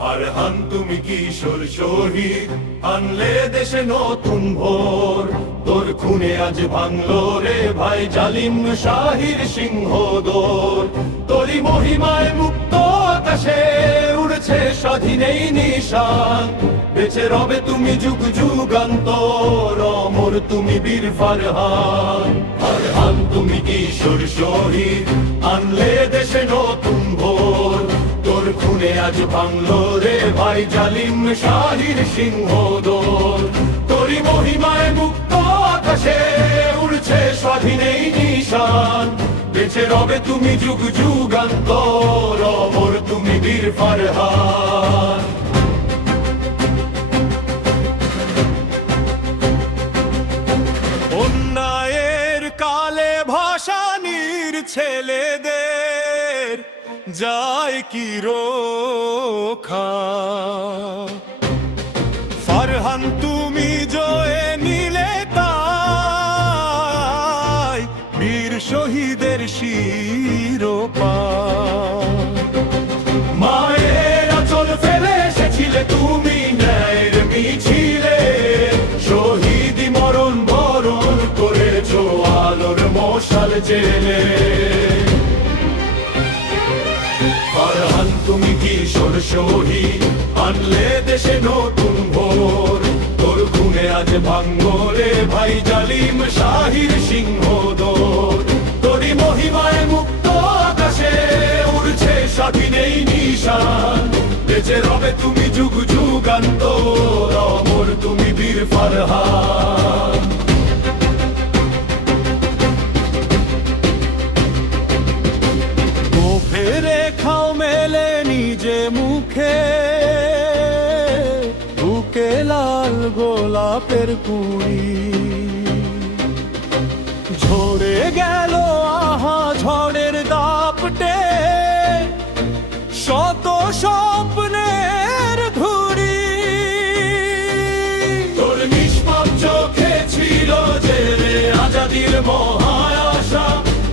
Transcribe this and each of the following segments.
ফারহান তুমি কিশোর শহীদ, আনলে দেশে নতুন ভোর। তোর খুনে আজ ভাঙলো রে ভাই জালিম শাহির সিংহ দোর। তোরই মহিমায় মুক্ত আকাশে উড়ছে স্বাধীনেই নিশান। বেঁচে রবে তুমি যুগ যুগান্তর, অমর তুমি বীর ফারহান। ফারহান তুমি কিশোর শহীদ, আনলে দেশে নতুন ভোর। তোর খুনে আজ ভাঙলো রে ভাই জালিম শাহির সিংহ দোর। তোরই মহিমায় মুক্ত আকাশে উড়ছে স্বাধীনেই নিশান। বেঁচে রবে তুমি যুগ যুগান্তর, অমর তুমি বীর ফারহান। অন্যায়ের কালে ভাসানির ছেলেদের যায় কি রোখা। ফারহান তুমি জয়ে নিলে তাই বীর শহীদের শিরোপা। মায়ের আঁচল ফেলে এসেছিলে তুমি ন্যায়ের মিছিলে। শহীদি মরণ বরণ করেছো আলোর মশাল জেলে। ফারহান তুমি কিশোর শহীদ, আনলে দেশে নতুন ভোর। তোর খুনে আজ ভাঙলো রে ভাই জালিম শাহির সিংহ দোর। তোরই মহিমায় মুক্ত আকাশে উড়ছে স্বাধীনেই নিশান। বেঁচে রবে তুমি যুগ যুগান্তর, অমর তুমি বীর ফারহান। খাও মেলে নিজে মুখে, বুকে লাল গোলাপের কুড়ি। ঝরে গেল আহা ঝড়ের দাপটে শত স্বপ্নের ধুরি। তোর নিষ্পাপ চোখে ছিল যে আজাদির মহাআশা,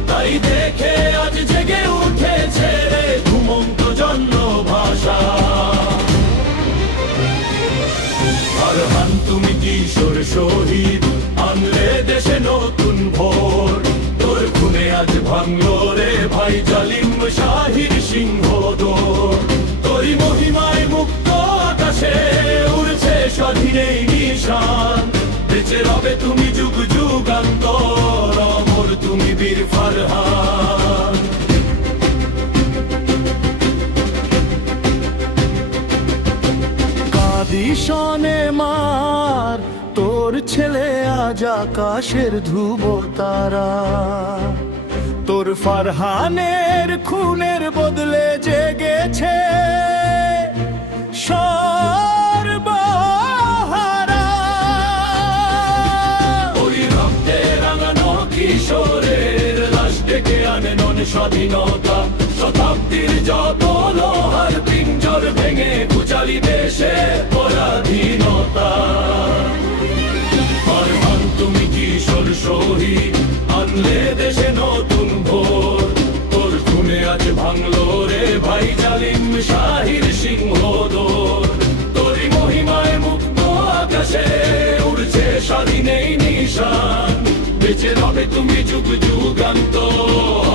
তাই দেখে আজ জেগে উঠেছে ঘুমন্ত জন্য ভাষা। ফারহান তুমি কিশোর শহীদ, আনলে দেশে নতুন ভোর। তোর খুনে আজ ভাঙলো রে ভাই জালিম শাহির সিংহ দোর। তোরই মহিমায় মুক্ত আকাশে উড়ছে স্বাধীনেই নিশান। বেঁচে রবে তুমি যুগ যুগান্তর, অমর তুমি বীর ফারহান। কাদিশনে মার তোর ছেলে আজ আকাশের ধ্রুব তারা। তোর ফারহানের খুনের বদলে জেগেছে সর্বহারা। ওই রক্তে রাঙানো কিশোরের লাশ ডেকে আনে নন স্বাধীনতা। শতাব্দীর যত লোহার পিঞ্জর ভেঙে গুচালি দেশে পরাধীনতা। ফারহান তুমি কিশোর শহীদ, আনলে দেশে নতুন ভোর। তোর খুনে আজ ভাঙলো রে ভাই জালিম শাহির সিংহ দোর। তোরই মহিমায় মুক্ত আকাশে উড়ছে স্বাধীনেই নিশান। বেঁচে রবে তুমি যুগ যুগান্তর,